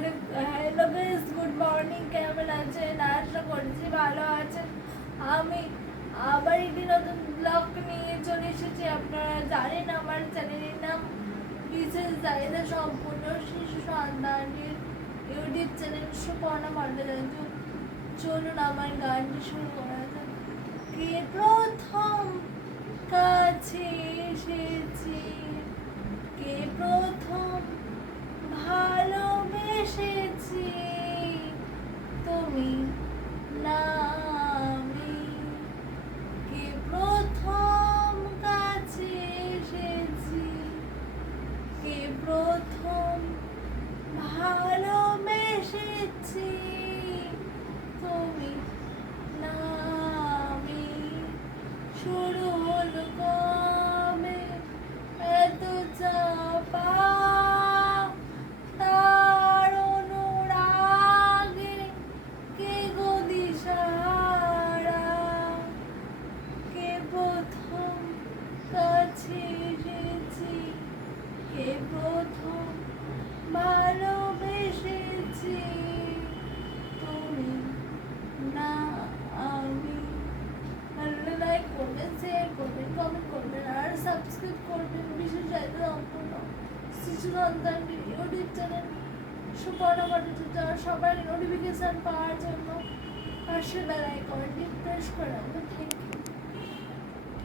Hello hello guys good morning কেমন আছেন? আশা করছি ভালো আছেন। আমি আবার একটি নতুন ব্লগ নিয়ে চলে এসেছি। আপনারা জানেন আমার চ্যানেলের নাম বিশেষ চাহিদা সম্পূর্ণ শিশু সন্তানটির ইউটিউব চ্যানেল সুপর্ণা ভট্টাচার্য। চলুন আমার গানটি শুরু করা প্রথম ভালোবেসেছি। তুমি না আমি প্রথম ভালোবেসেছি। তুমি না আমি। ভালো লাইক করবেন শেয়ার করবেন কমেন্ট করবেন, আর সাবস্ক্রাইব করবেন। বিশেষ চাইতে সম্পূর্ণ শিশু সন্তান ইউটিউব চ্যানেল সুপর্ণা ভট্টাচার্য সবার নোটিফিকেশন পাওয়ার জন্য পাশে বেলায় কমেন্টে প্রেস করে থ্যাংক